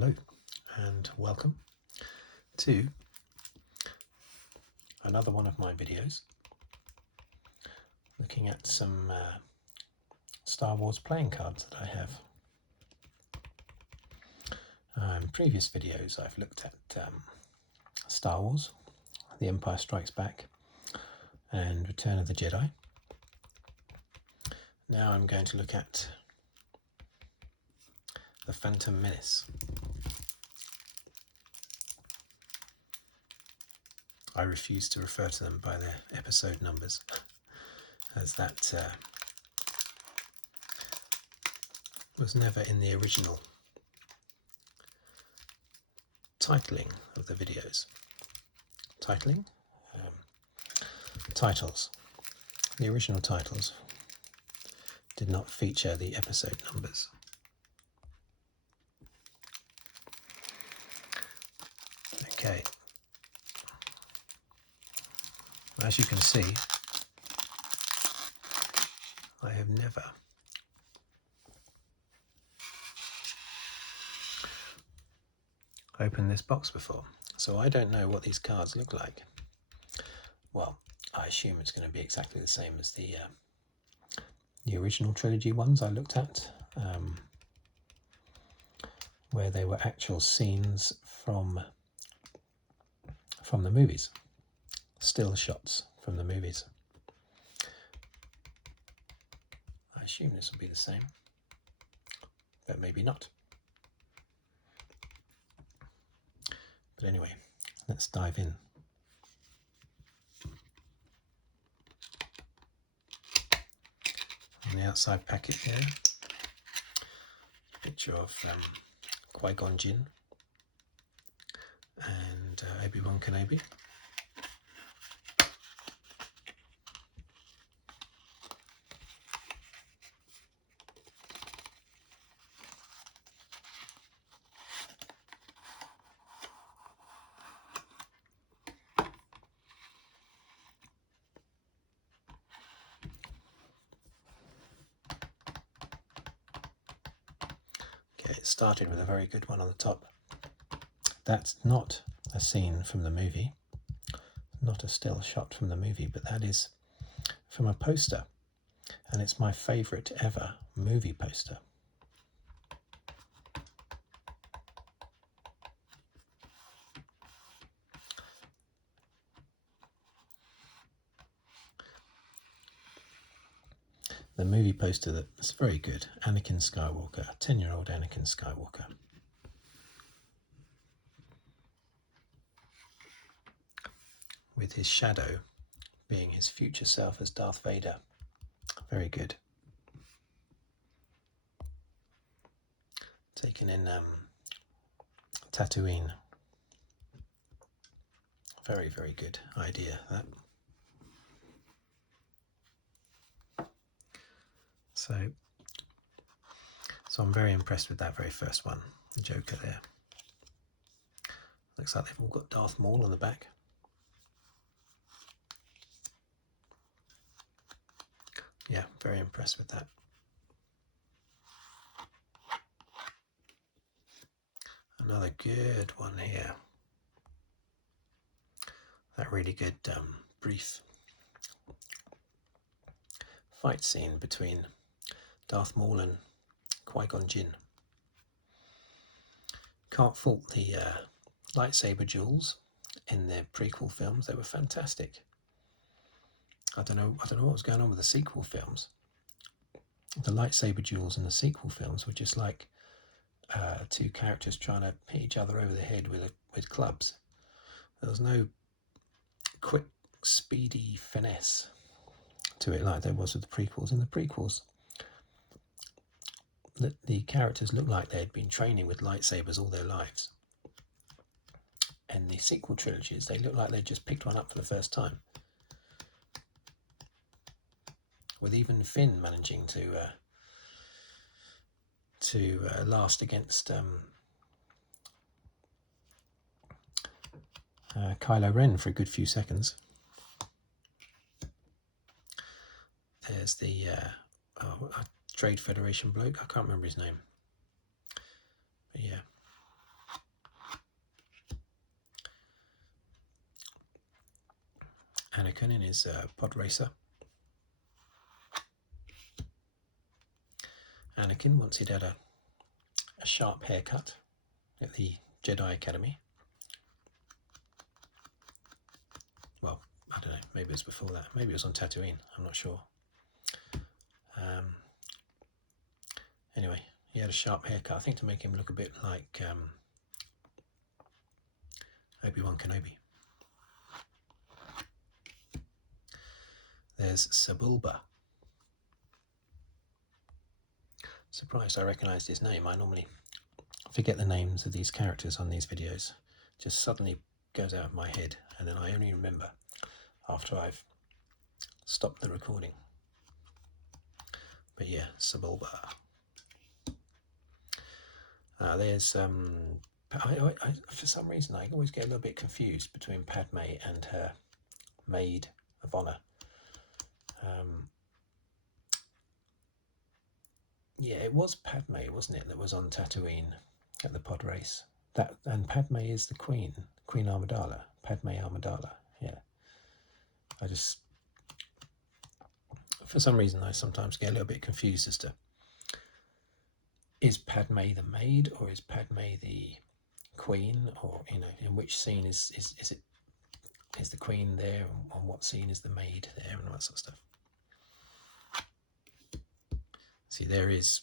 Hello and welcome to another one of my videos looking at some Star Wars playing cards that I have. In previous videos I've looked at Star Wars, The Empire Strikes Back and Return of the Jedi. Now I'm going to look at the Phantom Menace. I refuse to refer to them by their episode numbers, as that was never in the original titling of the videos. Titles. The original titles did not feature the episode numbers. Okay. As you can see, I have never opened this box before, so I don't know what these cards look like. Well, I assume it's going to be exactly the same as the original trilogy ones I looked at, where they were actual scenes from the movies. Still shots from the movies. I assume this will be the same, but maybe not. But anyway, let's dive in. On the outside packet there, picture of Qui Gon Jinn and Obi Wan Kenobi. It started with a very good one on the top. That's not a scene from the movie, not a still shot from the movie, but that is from a poster, and it's my favourite ever movie poster. The movie poster that's very good, Anakin Skywalker, 10-year-old Anakin Skywalker. With his shadow being his future self as Darth Vader. Very good. Taken in Tatooine. Very, very good idea, that. So I'm very impressed with that very first one, the Joker there. Looks like they've all got Darth Maul on the back. Yeah, very impressed with that. Another good one here. That really good brief fight scene between Darth Maul and Qui Gon Jinn. Can't fault the lightsaber duels in the prequel films. They were fantastic. I don't know what was going on with the sequel films. The lightsaber duels in the sequel films were just like two characters trying to hit each other over the head with clubs. There was no quick, speedy finesse to it like there was with the prequels. In the prequels, the characters looked like they had been training with lightsabers all their lives. And the sequel trilogies, they looked like they'd just picked one up for the first time. With even Finn managing to last against Kylo Ren for a good few seconds. There's the Trade Federation bloke. I can't remember his name. But yeah, Anakin in his pod racer. Anakin, once he'd had a sharp haircut at the Jedi Academy. Well, I don't know, maybe it was before that. Maybe it was on Tatooine, I'm not sure. Anyway, he had a sharp haircut, I think to make him look a bit like Obi Wan Kenobi. There's Sebulba. Surprised I recognised his name. I normally forget the names of these characters on these videos. Just suddenly goes out of my head, and then I only remember after I've stopped the recording. But yeah, Sebulba. There's for some reason I always get a little bit confused between Padme and her maid of honour. Yeah, it was Padme, wasn't it, that was on Tatooine at the pod race. And Padme is the Queen Amidala, Padme Amidala. Yeah, I just, for some reason, I sometimes get a little bit confused as to, is Padme the maid or is Padme the Queen, or in which scene is the Queen there, and on what scene is the maid there, and all that sort of stuff. See, there is,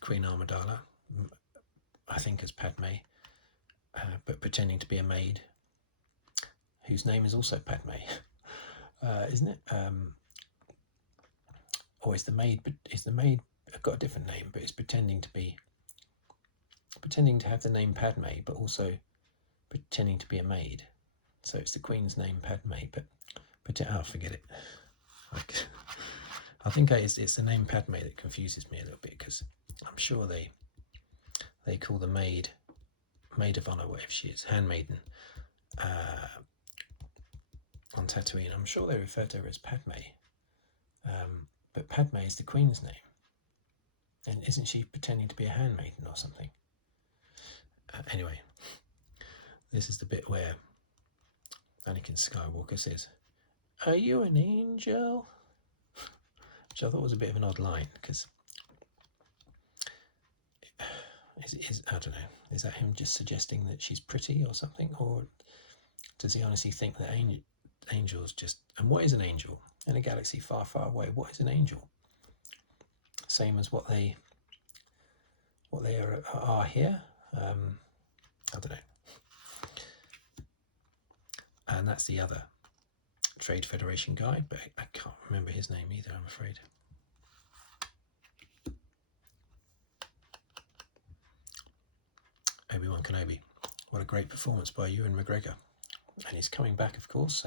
Queen Amidala, I think as Padme, but pretending to be a maid, whose name is also Padme, isn't it? Or is the maid got a different name, but it's pretending to have the name Padme, but also pretending to be a maid. So it's the Queen's name Padme, but forget it. I think it's the name Padme that confuses me a little bit, because I'm sure they call the maid of honour, whatever she is, handmaiden, on Tatooine. I'm sure they refer to her as Padme, but Padme is the Queen's name, and isn't she pretending to be a handmaiden or something? Anyway, this is the bit where Anakin Skywalker says, "Are you an angel?" Which I thought was a bit of an odd line, because I don't know, is that him just suggesting that she's pretty or something, or does he honestly think that angels just, and what is an angel in a galaxy far, far away? What is an angel? Same as what they are here? I don't know. And that's the other Trade Federation guy, but I can't remember his name either, I'm afraid. Obi Wan Kenobi. What a great performance by Ewan McGregor. And he's coming back, of course,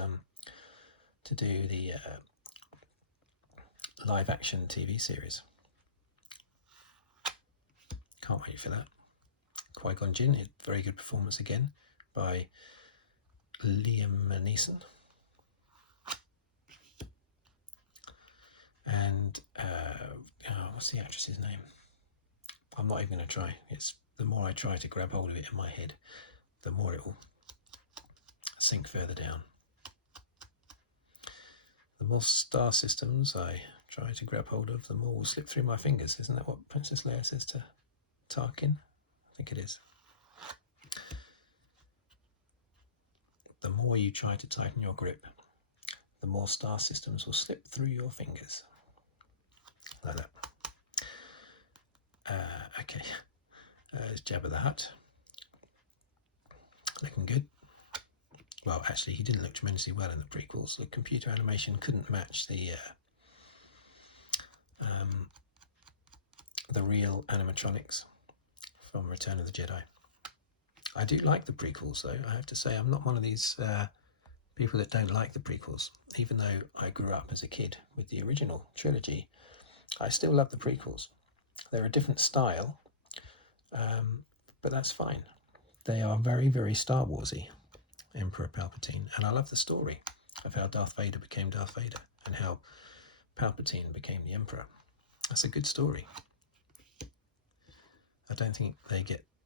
to do the live action TV series. Can't wait for that. Qui Gon Jinn, very good performance again by Liam Neeson. And what's the actress's name? I'm not even going to try. It's the more I try to grab hold of it in my head, the more it will sink further down. The more star systems I try to grab hold of, the more will slip through my fingers. Isn't that what Princess Leia says to Tarkin? I think it is. The more you try to tighten your grip, the more star systems will slip through your fingers. Like that. Okay. There's Jabba the Hutt. Looking good. Well, actually, he didn't look tremendously well in the prequels. The computer animation couldn't match the real animatronics from Return of the Jedi. I do like the prequels, though. I have to say, I'm not one of these people that don't like the prequels. Even though I grew up as a kid with the original trilogy, I still love the prequels. They're a different style, but that's fine. They are very, very Star Warsy, Emperor Palpatine, and I love the story of how Darth Vader became Darth Vader and how Palpatine became the Emperor. That's a good story. I don't think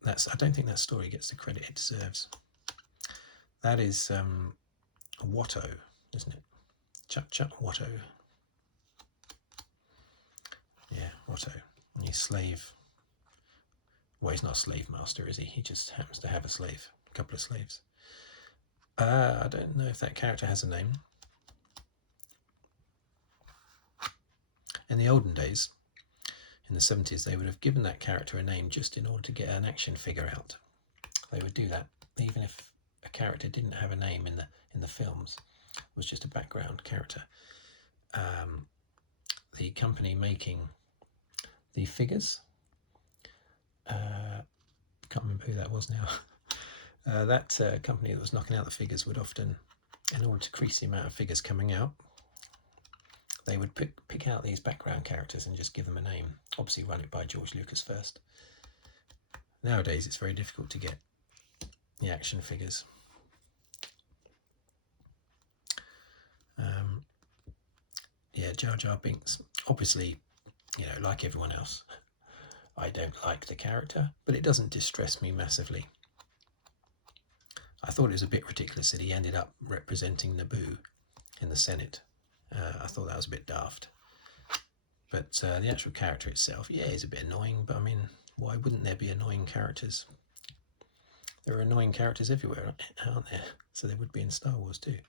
that story gets the credit it deserves. That is Watto, isn't it? Chuck Watto. Yeah, Watto. He's slave. Well, he's not a slave master, is he? He just happens to have a slave, a couple of slaves. I don't know if that character has a name. In the olden days, in the 70s, they would have given that character a name just in order to get an action figure out. They would do that, even if a character didn't have a name in the films. It was just a background character. The company making the figures, can't remember who that was now. That company that was knocking out the figures would often, in order to increase the amount of figures coming out, they would pick out these background characters and just give them a name. Obviously run it by George Lucas first. Nowadays it's very difficult to get the action figures. Yeah, Jar Jar Binks. Obviously, like everyone else, I don't like the character, but it doesn't distress me massively. I thought it was a bit ridiculous that he ended up representing Naboo in the Senate. I thought that was a bit daft. But the actual character itself, yeah, is a bit annoying, but I mean, why wouldn't there be annoying characters? There are annoying characters everywhere, aren't there? So there would be in Star Wars too.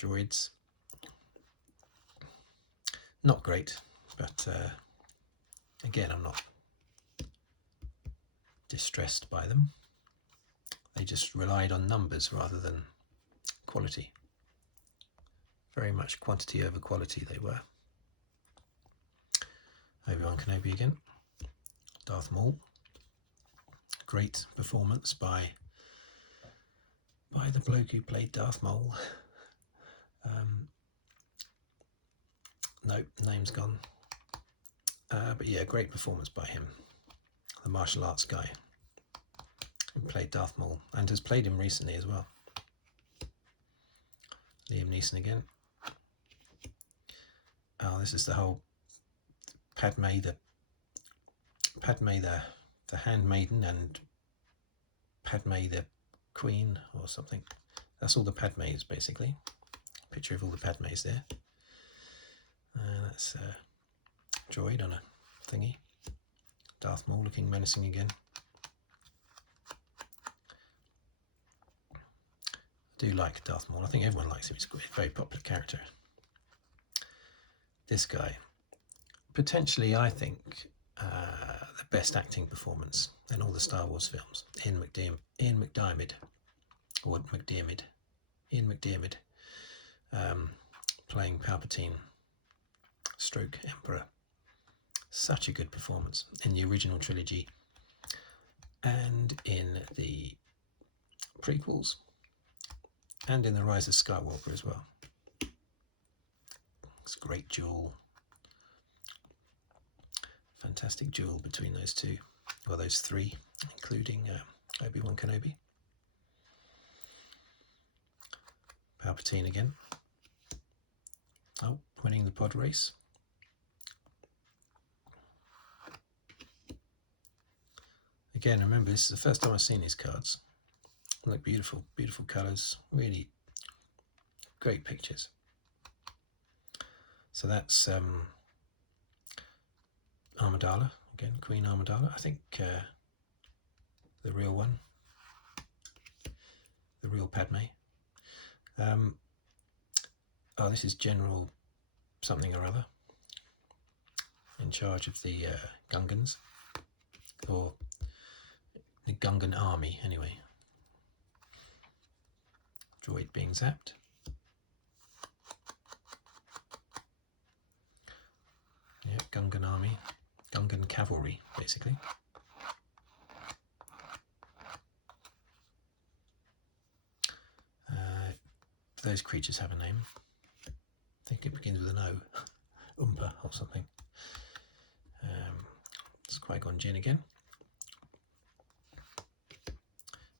Droids. Not great, but again, I'm not distressed by them. They just relied on numbers rather than quality. Very much quantity over quality they were. Obi Wan Kenobi again. Darth Maul. Great performance by the bloke who played Darth Maul. Nope, name's gone. But yeah, great performance by him. The martial arts guy who played Darth Maul and has played him recently as well. Liam Neeson again. Oh, this is the whole Padme the handmaiden and Padme the queen or something. That's all the Padmes basically. Picture of all the Padmes there. That's a droid on a thingy. Darth Maul looking menacing again. I do like Darth Maul. I think everyone likes him. He's a very popular character. This guy, potentially, I think, the best acting performance in all the Star Wars films. Ian McDiarmid, playing Palpatine, stroke Emperor. Such a good performance in the original trilogy and in the prequels and in The Rise of Skywalker as well. It's a great duel. Fantastic duel between those two, well, those three, including Obi Wan Kenobi. Palpatine again. Oh, winning the pod race. Again, remember, this is the first time I've seen these cards. They look beautiful, beautiful colours, really great pictures. So that's Amidala, again, Queen Amidala. I think the real one, the real Padme. Oh, this is General something or other, in charge of the Gungans, or the Gungan army, anyway. Droid being zapped. Yeah, Gungan army, Gungan cavalry, basically. Those creatures have a name. I think it begins with an O, Oompa or something. It's Qui Gon Jinn again.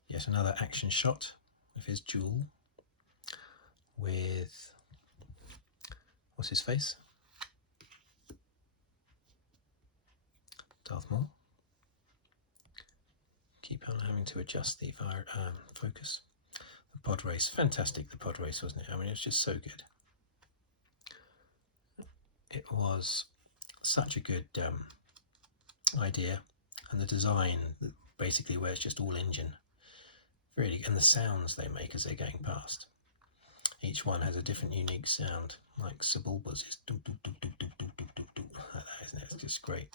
Yet another action shot of his duel with, what's his face? Darth Maul. Keep on having to adjust the focus. pod race. Fantastic, the pod race, wasn't it? I mean, it was just so good. It was such a good idea, and the design, basically, where it's just all engine, really, and the sounds they make as they're going past. Each one has a different, unique sound, like Sebulba's is doo doo doo doo doo doo doo doo doo, like that, isn't it? It's just great.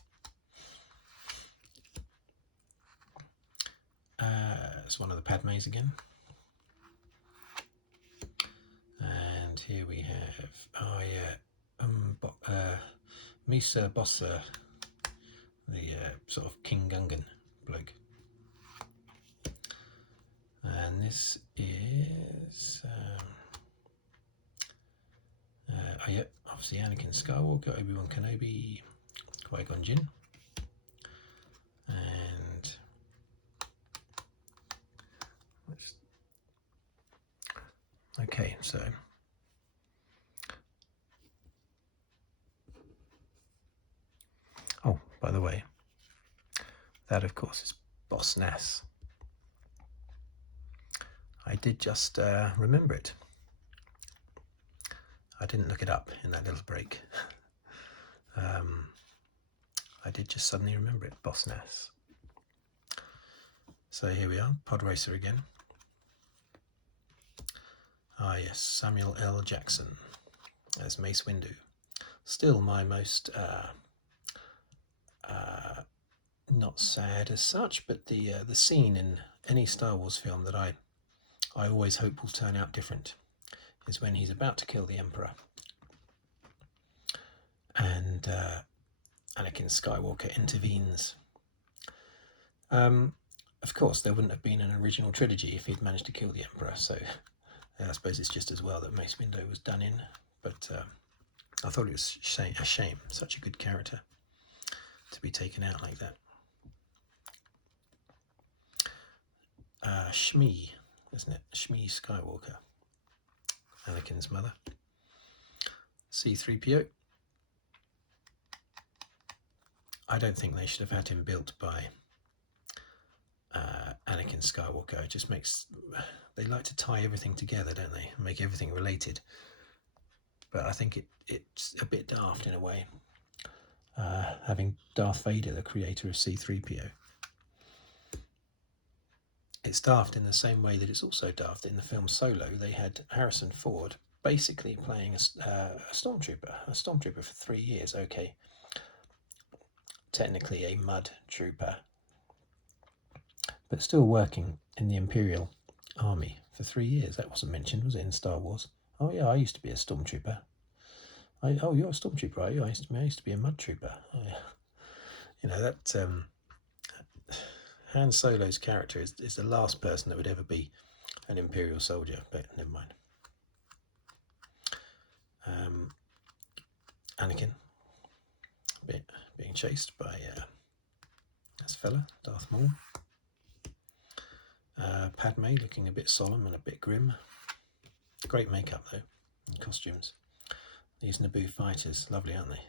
It's one of the Padmes again. And here we have, Mace Bossa, the sort of King Gungan bloke. And this is, obviously Anakin Skywalker, Obi Wan Kenobi, Qui Gon Jinn. And okay, so oh, by the way, that of course is Boss Nass. I did just remember it. I didn't look it up in that little break. I did just suddenly remember it, Boss Nass. So here we are, Pod Racer again. Ah yes, Samuel L. Jackson as Mace Windu. Still my most, not sad as such, but the scene in any Star Wars film that I always hope will turn out different is when he's about to kill the Emperor. And Anakin Skywalker intervenes. Of course, there wouldn't have been an original trilogy if he'd managed to kill the Emperor, so I suppose it's just as well that Mace Windu was done in. But I thought it was a shame, such a good character, to be taken out like that. Shmi, isn't it? Shmi Skywalker, Anakin's mother. C-3PO. I don't think they should have had him built by Anakin Skywalker. It just makes, they like to tie everything together, don't they? Make everything related. But I think it's a bit daft in a way, having Darth Vader, the creator of C-3PO. It's daft in the same way that it's also daft in the film Solo. They had Harrison Ford basically playing a stormtrooper for 3 years. Okay, technically a mud trooper, but still working in the Imperial Army for 3 years. That wasn't mentioned, was it, in Star Wars? Oh yeah, I used to be a stormtrooper. Oh, you're a stormtrooper, are you? I used to be a mud trooper. Oh, yeah. You know, that Han Solo's character is the last person that would ever be an Imperial soldier, but never mind. Anakin being chased by this fella, Darth Maul. Padme looking a bit solemn and a bit grim. Great makeup though, and costumes. These Naboo fighters, lovely, aren't they?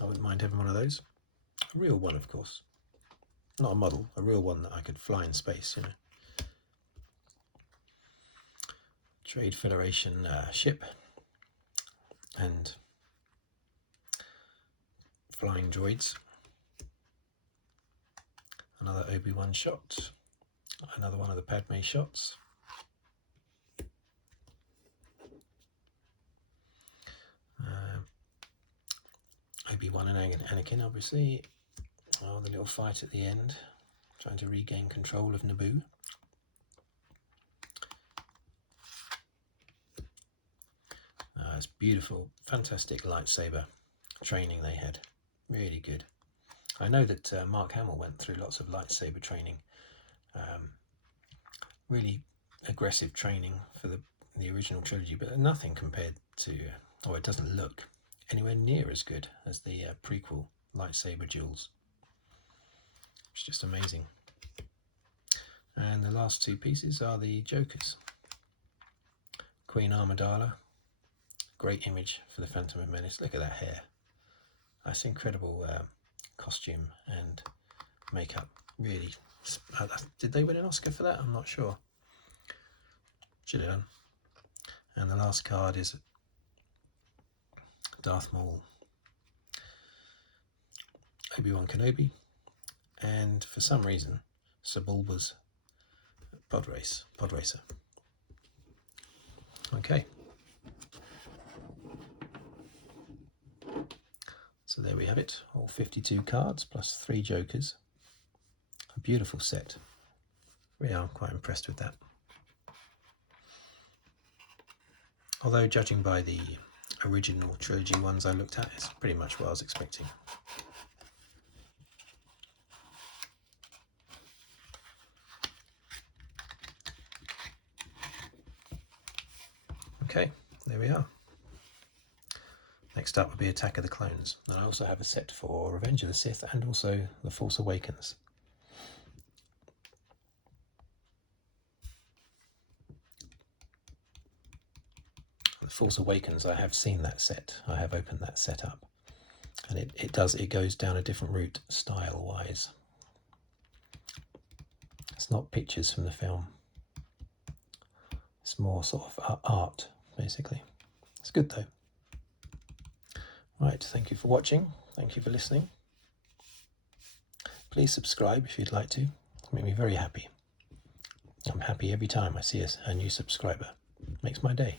I wouldn't mind having one of those. A real one, of course. Not a model, a real one that I could fly in space, you know. Trade Federation ship and flying droids. Another Obi Wan shot. Another one of the Padme shots. Obi Wan and Anakin, obviously. Oh, the little fight at the end, trying to regain control of Naboo. It's beautiful, fantastic lightsaber training they had. Really good. I know that Mark Hamill went through lots of lightsaber training. Really aggressive training for the original trilogy, but nothing compared to, or it doesn't look anywhere near as good as the prequel lightsaber duels. It's just amazing. And the last two pieces are the Jokers. Queen Amidala, great image for the Phantom Menace. Look at that hair. That's incredible costume and makeup. Really, did they win an Oscar for that? I'm not sure. should have done. And the last card is Darth Maul, Obi Wan Kenobi, and for some reason Sebulba's pod racer. Okay. So there we have it, all 52 cards plus 3 jokers. A beautiful set. Really, I'm quite impressed with that. Although judging by the original trilogy ones I looked at, it's pretty much what I was expecting. Okay, there we are. Next up would be Attack of the Clones. And I also have a set for Revenge of the Sith and also The Force Awakens. The Force Awakens, I have seen that set. I have opened that set up. And it goes down a different route style-wise. It's not pictures from the film. It's more sort of art, basically. It's good though. Right, thank you for watching. Thank you for listening. Please subscribe if you'd like to. It'll make me very happy. I'm happy every time I see a new subscriber. It makes my day.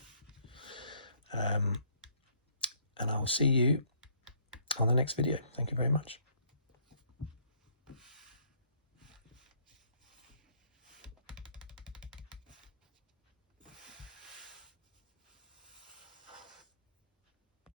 And I will see you on the next video. Thank you very much.